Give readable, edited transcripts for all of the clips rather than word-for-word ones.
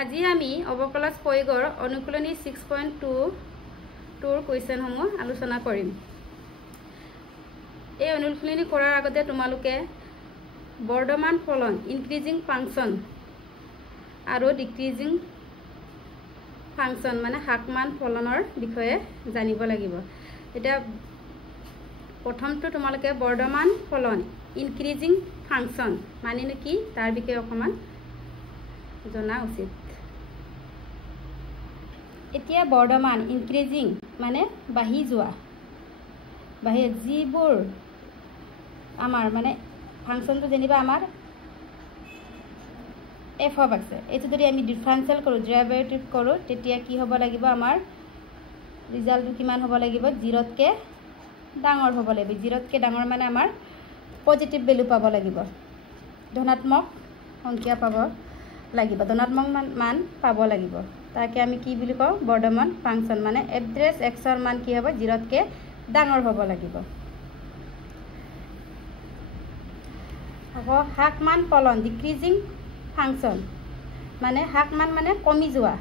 আজি আমি অবকলজ প্ৰয়োগৰ অনুকূলনী 6.2 টোৰ কুৱেশ্যনসমূহ আলোচনা কৰিম। এই অনুকূলনী কৰাৰ আগতে তোমালোকে বৰ্ধমান ফলন ইনক্ৰিজিং ফাংচন আৰু ডিক্ৰিজিং ফাংচন মানে হ্ৰাসমান ফলনৰ বিষয়ে জানিব লাগিব। এতিয়া প্ৰথমটো তোমালোকে বৰ্ধমান ফলন ইনক্ৰিজিং ফাংচন মানে কি তাৰ বিষয়ে অকমান জনা উচিত। এতিয়া বৰ্ধমান ইনক্ৰিজিং মানে বাঢ়ি যোৱা যিবোৰ আমাৰ মানে ফাংচনটো যেনিবা আমাৰ এফ অফ আছে, এইটো যদি আমি ডিফাৰেঞ্চিয়েল কৰোঁ ডেৰিভেটিভ কৰোঁ তেতিয়া কি হ'ব লাগিব, আমাৰ ৰিজাল্টটো কিমান হ'ব লাগিব, 0তকৈ ডাঙৰ হ'ব লাগিব। 0তকৈ ডাঙৰ মানে আমাৰ পজিটিভ ভেলু পাব লাগিব, ধনাত্মক সংখ্যা পাব লাগিব, ধনাত্মক মান পাব লাগিব। তাকে আমি কি বুলি কওঁ, বৰ্ধমান ফাংচন মানে এভাৰেজ এক্সৰ মান কি হ'ব, 0তকৈ ডাঙৰ হ'ব লাগিব। আকৌ হ্ৰাসমান ফলন ডিক্ৰিজিং ফাংচন মানে হ্ৰাসমান মানে কমি যোৱা,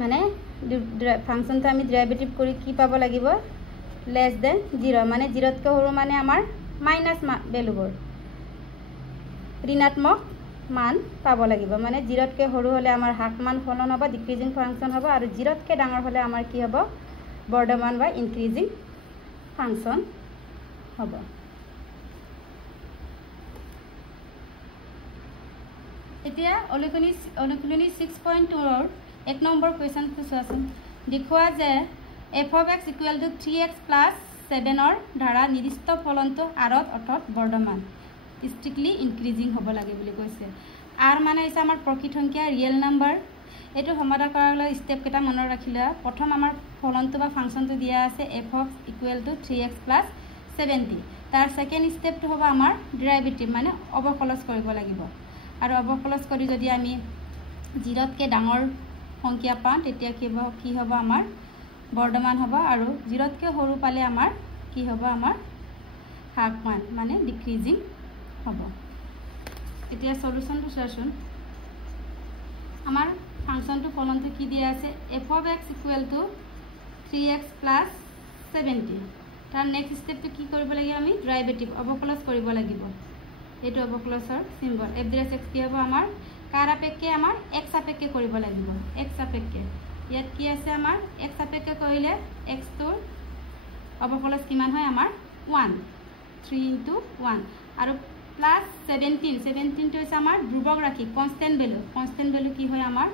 মানে ফাংচনটো আমি ডেৰিভেটিভ কৰি কি পাব লাগিব, লেছ দেন 0 মানে 0তকৈ সৰু মানে আমাৰ মাইনাছ ভেলুবোৰ ঋণাত্মক মান পাব লাগিব। মানে 0তকৈ সৰু হ'লে আমাৰ হ্ৰাসমান ফলন হ'ব, ডিক্ৰিজিং ফাংচন হ'ব, আৰু 0তকৈ ডাঙৰ হ'লে আমাৰ কি হ'ব, বৰ্ধমান বা ইনক্ৰিজিং ফাংচন হ'ব। এতিয়া অনুকূলনী 6.2ৰ 1 নম্বৰ কুৱেশ্যনটো চোৱাচোন। দেখুওৱা যে F of X equal two 3x + 7ৰ দ্বাৰা নিৰ্দিষ্ট ফলনটো আৰত অৰ্থাৎ বৰ্ধমান ষ্ট্ৰিক্টলি ইনক্ৰিজিং হ'ব লাগে বুলি কৈছে। আৰ মানে হৈছে আমাৰ প্ৰকৃত সংখ্যা ৰিয়েল নাম্বাৰ। এইটো সমাধান কৰাৰ ষ্টেপকেইটা মনত ৰাখিলে, প্ৰথম আমাৰ ফলনটো বা ফাংচনটো দিয়া আছে F of equal to 3x + 70। তাৰ ছেকেণ্ড ষ্টেপটো হ'ব আমাৰ ডেৰিভেটিভ মানে অৱকলজ কৰিব লাগিব, আৰু অৱকলজ কৰি যদি আমি 0তকৈ ডাঙৰ সংখ্যা পাওঁ তেতিয়া কি হ'ব আমাৰ বৰ্ধমান হ'ব, আৰু 0তকৈ সৰু পালে আমাৰ কি হ'ব, আমাৰ হ্ৰাসমান মানে ডিক্ৰিজিং হ'ব। এতিয়া সলিউশনটো চোৱাচোন। আমাৰ ফাংচনটো ফলনটো কি দিয়া আছে, F of X equal two 3x + 70। তাৰ নেক্সট ষ্টেপটো কি কৰিব লাগিব, আমি ডেৰিভেটিভ অৱকলজ কৰিব লাগিব। এইটো অৱকলজৰ চিম্বল এভাৰেজ এক্স কি হ'ব, আমাৰ কাৰ সাপেক্ষে, আমাৰ এক্স সাপেক্ষে কৰিব লাগিব, এক্স সাপেক্ষে। ইয়াত কি আছে, আমাৰ এক্স সাপেক্ষে কৰিলে এক্সটোৰ অৱকলজ কিমান হয়, আমাৰ 1 3 × 1 আৰু প্লাছ 17টো হৈছে আমাৰ ধ্ৰুৱক ৰাশি কনষ্টেণ্ট ভেলু কি হয়, আমাৰ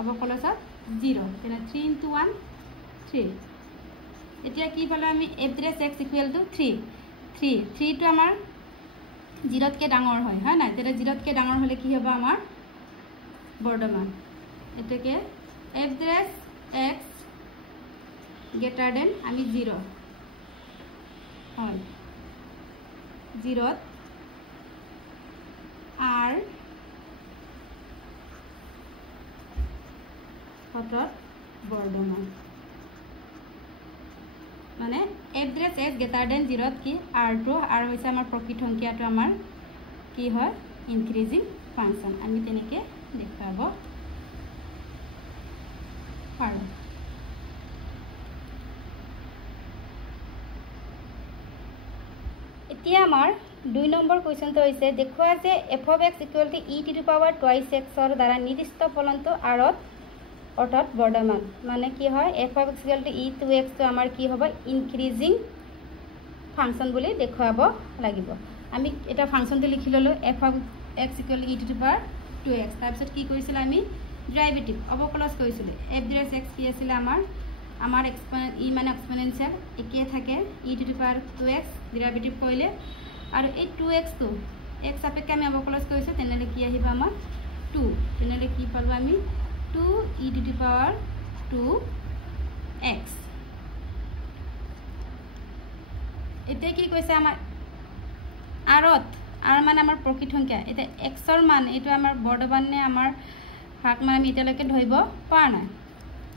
অৱকলজত 0, তেনে 3 × 1 3। এতিয়া কি পালোঁ আমি, এভাৰেজ এক্স ইকুৱেল টু 3টো আমাৰ 0তকৈ ডাঙৰ হয় নাই, তেতিয়া 0তকৈ ডাঙৰ হ'লে কি হ'ব, আমাৰ বৰ্ধমান। এতেকে এভাৰেজ এক্স গ্ৰেটাৰ দেন আমি 0 হয়, 0ত আৰ হঠত বৰ্ধমান মানে এভাৰেজ এক্স গ্ৰেটাৰ দেন 0ত কি আৰটো, আৰ হৈছে আমাৰ প্ৰকৃত সংখ্যাটো আমাৰ কি হয়, ইনক্ৰিজিং ফাংচন। আমি তেনেকৈ দেখুৱাব পাৰোঁ। এতিয়া আমাৰ 2 নম্বৰ কুৱেশ্যনটো হৈছে দেখুওৱা যে F of X equal two e2x দ্বাৰা নিৰ্দিষ্ট ফলনটো আৰত অৰ্থাৎ বৰ্ধমান মানে কি হয়, F of X equal to e2xটো আমাৰ কি হ'ব, ইনক্ৰিজিং ফাংচন বুলি দেখুৱাব লাগিব। আমি এটা ফাংচনটো লিখি ল'লোঁ, F of X equal two e2x। তাৰপিছত কি কৰিছিলোঁ, আমি ডেৰিভেটিভ অৱকলজ কৰিছিলোঁ। এভাৰেজ এক্স কি আছিলে, আমাৰ মানে এক্সপনেনচিয়েল একেই থাকে, e2x ডেৰিভেটিভ কৰিলে, আৰু এই 2xটো এক্স সাপেক্ষে আমি অৱকলজ কৰিছোঁ, তেনেহ'লে কি আহিব, আমাৰ 2। তেনেহ'লে কি পালোঁ আমি, 2e2x। এতিয়া কি কৈছে, আমাৰ আৰত, আৰ মানে আমাৰ প্ৰকৃত সংখ্যা। এতিয়া এক্সৰ মান এইটো আমাৰ বৰ্ধমান নে আমাৰ হ্ৰাসমান আমি এতিয়ালৈকে ধৰিব পৰা নাই,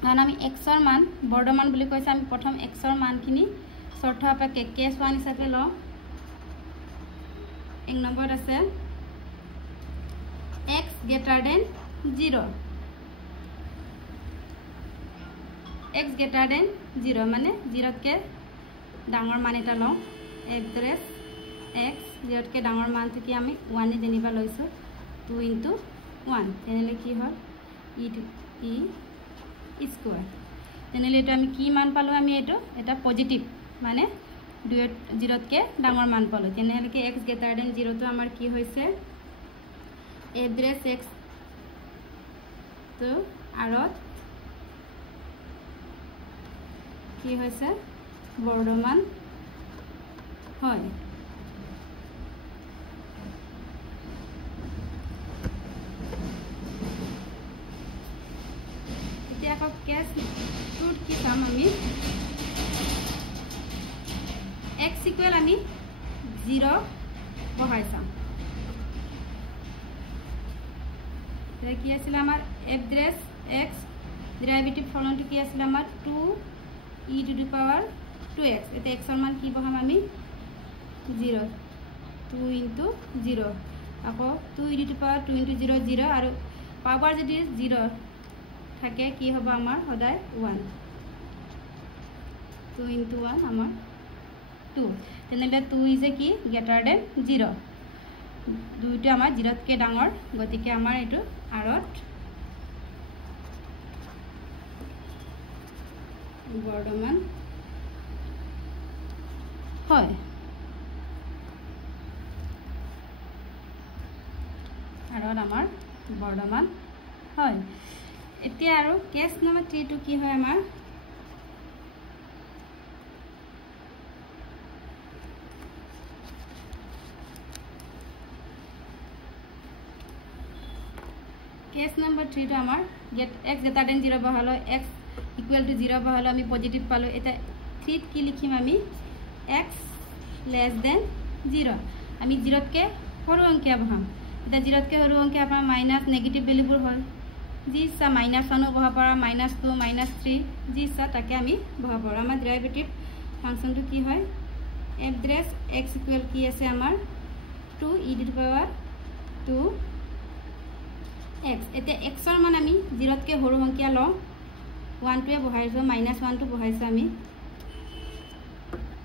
কাৰণ আমি এক্সৰ মান বৰ্ধমান বুলি কৈছে। আমি প্ৰথম এক্সৰ মানখিনি চৰ্ত সাপেক্ষে কেছ 1 হিচাপে লওঁ। 1 নম্বৰত আছে x greater than 0 x greater than 0 মানে 0 কে ডাঙৰ মান এটা লওঁ এড্ৰেছ x 0 কে ডাঙৰ মানটো কি আমি 1 এ যেনিবা লৈছো 2 into 1 তেনেলে কি হয় e স্কয়াৰ তেনেলে এটা আমি কি মান পালো আমি এটা পজিটিভ মানে 0 কে ডাঙৰ মান পালো তেনেলে কি x greater than 0 তো আমাৰ কি হৈছে এড্ৰেছ x তো আৰত কি হৈছে বৰ্ধমান হয় এতিয়া আকৌ কেছ টুত কি পাম আমি x ইকুৱেল আমি 0 বহাই চাম কি আছিল আমাৰ এড্ৰেছ x ডেৰিভেটিভ ফলনটো কি আছিল আমাৰ 2 e to the power 2x এতে x এর মান কি বহাম আমি 0 2 into 0 আকৌ 2 e to the power 2 into 0 0 আৰু পাৱাৰ যদি 0 থাকে কি হ'ব আমাৰ সদায় 1 2 into 1 আমাৰ 2 তেনেলে 2 is কি greater than 0 দুইটো আমাৰ 0 কে ডাঙৰ গতিকে আমাৰ এটো আৰত বৰ্ধমান হয় আৰত আমাৰ বৰ্ধমান হয় এতিয়া আৰু কেছ নম্বৰ 3 টো কি হয় আমাৰ কেছ নম্বৰ 3 টো আমাৰ x greater than 0 বহালো x equal to 0 বহালো আমি পজিটিভ পালো এটা 3 কি লিখিম আমি x less than 0 আমি 0 কে সৰু অংকিয়া বহাম এটা 0 কে সৰু অংকিয়া আপোনাৰ মাইনাস নেগেটিভ ভ্যালুবোৰ হয় জি সা -1 বহা পৰা -2 -3 জি সা তাকে আমি বহা পৰা আমাৰ ডেৰিভেটিভ ফাংশনটো কি হয় এড্ৰেছ x equal কি আছে আমাৰ 2 e to the power 2 x এতে x এৰ মান আমি 0 কে সৰু সংখ্যা লওঁ 1 টোৱে বহাইছো -1 টো বহাইছো আমি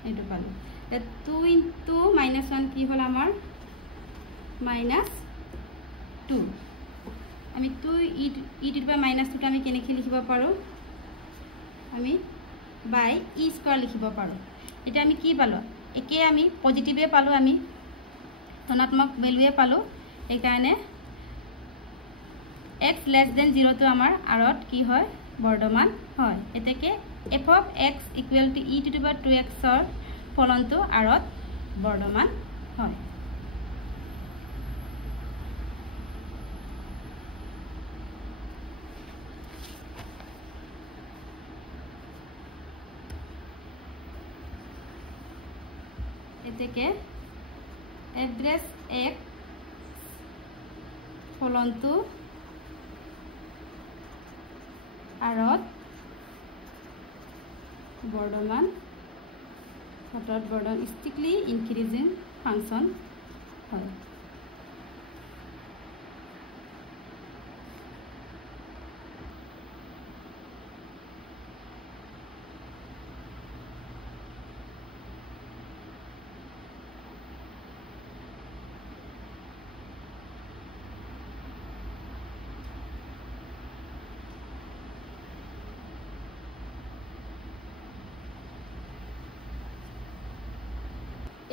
এটো পালো 2 into -1 কি হল আমাৰ -2 আমি 2 e to the power -2 টো আমি কেনেকৈ লিখিব পাৰো আমি বাই e স্কয়াৰ লিখিব পাৰো এটা আমি কি পালো একে আমি পজিটিভে পালো আমি ধনাত্মক ভ্যালুৱে পালো এই কাৰণে x less than 0 to আমাৰ আৰত কি হয় বৰ্ধমান হয় এতেকে f of x equal to e to the power 2x ৰ ফলনটো আৰত বৰ্ধমান হয় এতেকে এড্ৰেছ x ফলনটো আৰত বৰ্ধমান হঠাৎ বৰ্ধমান স্টিকলি ইনক্ৰিজিং ফাংশন হয়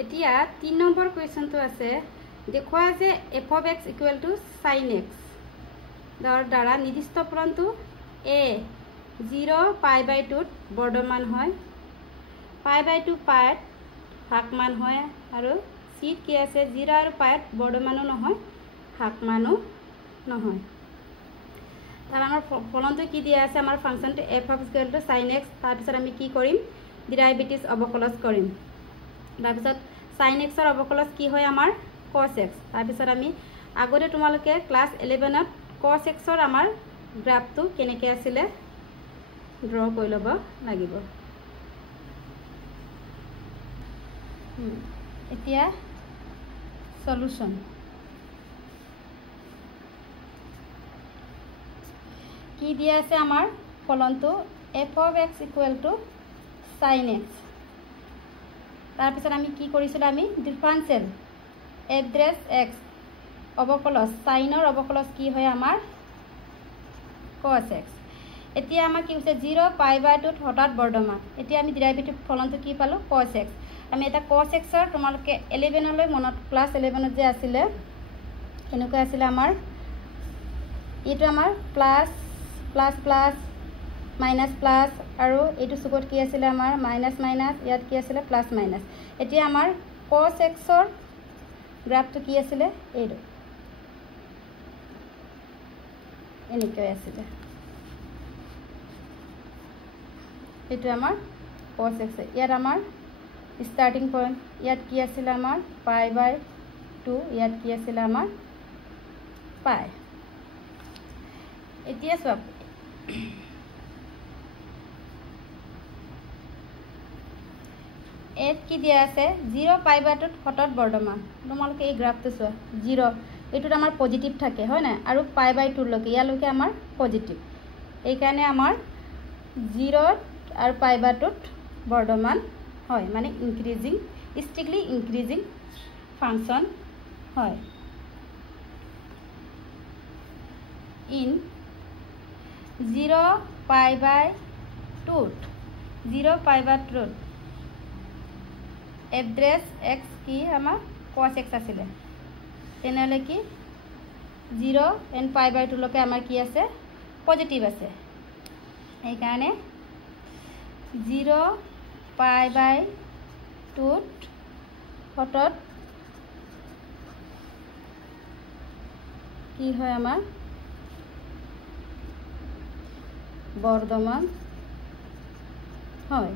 এতিয়া 3 নম্বৰ কোৱেশ্চনটো আছে দেখুৱা যে f of x equal to sin x দ্বাৰা নিৰ্দিষ্ট ফলনটো a 0 pi by 2 বৰ্ধমান হয় pi by 2 পাইত ভাগমান হয় আৰু c কি আছে 0 আৰু পাইত বৰ্ধমানো নহয় ভাগমানো নহয় তাৰ আমাৰ ফলনটো কি দিয়া আছে আমাৰ ফাংশনটো f of x equal to sin x তাৰ পিছত আমি কি কৰিম ডেৰিভেটিভ অবকলজ কৰিম তাৰপিছত sin x ৰ অবকলজ কি হয় আমাৰ cos x তাৰপিছত আমি আগতে তোমালোকে ক্লাস 11 ত cos x ৰ আমাৰ গ্ৰাফটো কেনেকৈ আছিল ড্ৰ কৰি লব লাগিব এতিয়া সলিউশন কি দিয়া আছে আমাৰ ফলনটো f of x equal to sin x তাৰ পিছত আমি কি কৰিছিল আমি ডিফাৰেন্সিয়েল f dash x অবকলজ সাইনৰ অবকলজ কি হয় আমাৰ cos x এতিয়া আমাৰ কি হৈছে 0 π/2 হঠাৎ বৰ্ধমান এতিয়া আমি ডেৰিভেটিভ ফলনটো কি পালো cos x আমি এটা cos x ৰ তোমালোকে 11 লৈ মনত ক্লাস 11 যে আছিল এনেকুৱা আছিল আমাৰ এইটো আমাৰ plus plus plus minus plus আৰু এইটো সুকত কি আছিল আমাৰ মাইনাস মাইনাস ইয়াত কি আছিল প্লাস মাইনাস এতিয়া আমাৰ cos x ৰ গ্ৰাফটো কি আছিল এইটো এনেকৈ আছিল এইটো আমাৰ cos x ইয়াত আমাৰ স্টাৰ্টিং পয়েন্ট ইয়াত কি আছিল আমাৰ π/2 ইয়াত কি আছিল আমাৰ π এতিয়া সব এত কি দিয়া আছে 0 π/2 হঠাৎ বৰ্ধমান তোমালোকে এই গ্ৰাফটো চোৱা 0 এটোত আমাৰ পজিটিভ থাকে হয় না আৰু π/2 লকে ইয়ালৈকে আমাৰ পজিটিভ এই কাৰণে আমাৰ 0 আৰু π/2 বৰ্ধমান হয় মানে ইনক্রিজিং স্ট্রিক্টলি ইনক্রিজিং ফাংশন হয় in 0 π/2 0 π/2 f dash x কি আমাৰ cos x আছিল তেনেহলে কি 0 and π/2 লকে আমাৰ কি আছে পজিটিভ আছে এই কাৰণে 0 π/2 হঠাৎ কি হয় আমাৰ বৰ্ধমান হয়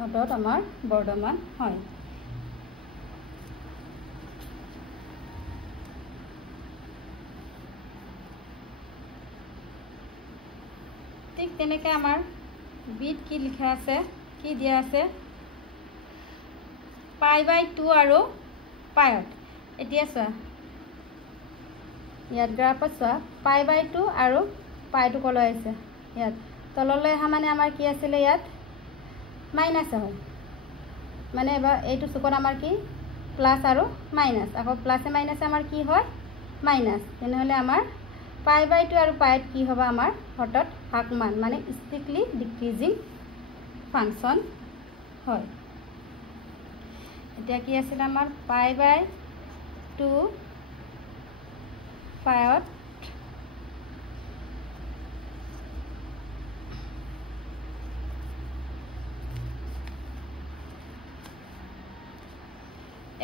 হঠাৎ আমাৰ বৰ্ধমান হয় ঠিক তেনেকৈ আমাৰ বিট কি লিখা আছে কি দিয়া আছে π/2 আৰু পায়ত এতিয়া চোৱা ইয়াত গ্ৰাফত চোৱা π/2 আৰু পাইটো কলৈ আছে ইয়াত তললৈ আহা মানে আমাৰ কি আছিল ইয়াত মাইনাস হয় মানে এবাৰ এইটো সুকত আমাৰ কি প্লাস আৰু মাইনাস আকৌ প্লাসে মাইনাসে আমাৰ কি হয় মাইনাস তেনেহলে আমাৰ π/2 আৰু পাইত কি হ'ব আমাৰ হঠাৎ ভাগমান মানে স্ট্ৰিক্টলি ডিক্ৰিজিং ফাংশন হয় এতিয়া কি আছিল আমাৰ π/2 পায়ত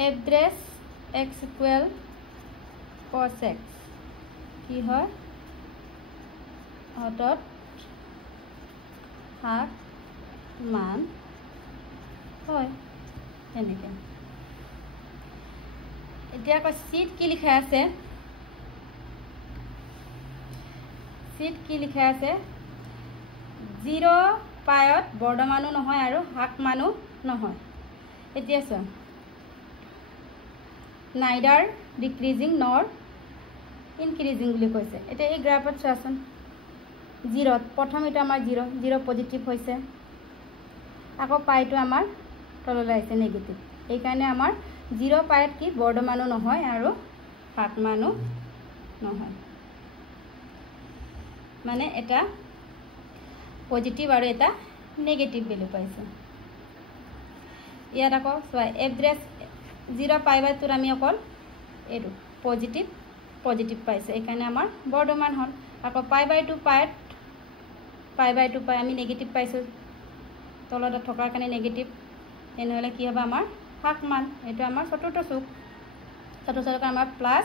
f dash x equal cos x কি হয় হঠাৎ ভাগ মান হয় এনেকৈ এতিয়া আকৌ সিট কি লিখা আছে সিট কি লিখা আছে 0 পায়ত বৰ্ধমানো নহয় আৰু ভাগমানো নহয় এতিয়া চোৱা neither decreasing nor increasing বুলি কৈছে এটা এই গ্ৰাফত চোৱাচোন 0 প্ৰথম এটা আমাৰ 0 0 পজিটিভ হৈছে আকৌ পাইটো আমাৰ তললৈ আছে নেগেটিভ এই কাৰণে আমাৰ 0 পাইত কি বৰ্ধমানো নহয় আৰু ভাগমানো নহয় মানে এটা পজিটিভ আৰু এটা নেগেটিভ ভ্যালু পাইছে ইয়াত আকৌ চোৱা f dash 0 π/2 আমি অকল এটো পজিটিভ পজিটিভ পাইছে এই কাৰণে আমাৰ বৰ্ধমান হল আকৌ π/2 পাইত π/2 পাই আমি নেগেটিভ পাইছো তলতে থকাৰ কাৰণে নেগেটিভ এনেহলে কি হ'ব আমাৰ ভাগমান এটো আমাৰ চতুৰ্থ চুক আমাৰ প্লাস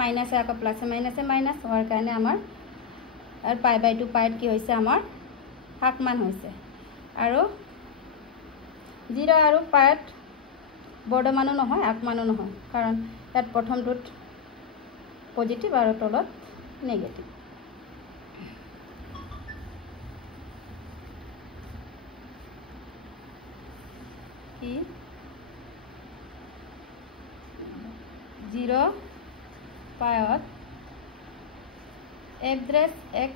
মাইনাস আকৌ প্লাসে মাইনাসে মাইনাস হোৱাৰ কাৰণে আমাৰ আৰু π/2 পাইত কি হৈছে আমাৰ ভাগমান হৈছে আৰু 0 আৰু পাইত বৰ্ধমানো নহয় ভাগমানো নহয় কাৰণ ইয়াত প্ৰথমটোত পজিটিভ আৰু তলত নেগেটিভ কি 0 পায়ত f dress x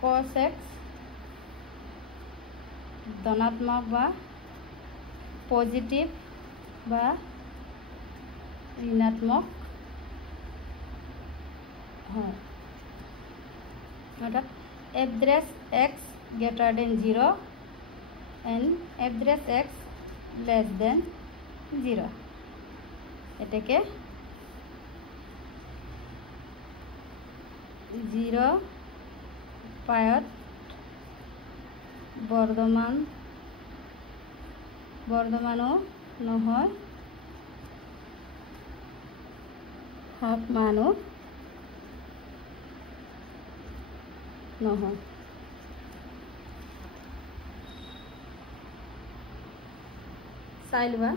cos x ধনাত্মক বা পজিটিভ বা ঋণাত্মক হয় অৰ্থাৎ f dress x greater than 0 and f dress x less than 0 এটাকে 0 পায়ত বৰ্ধমানও নহয় হ্ৰাসমানও নহয় চাই লোৱা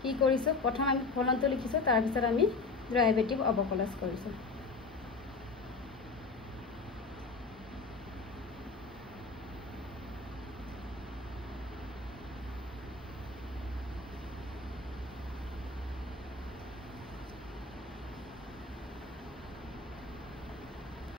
কি কৰিছো প্ৰথম আমি ফলনটো লিখিছো তাৰ পিছত আমি ডেৰিভেটিভ অবকলজ কৰিছো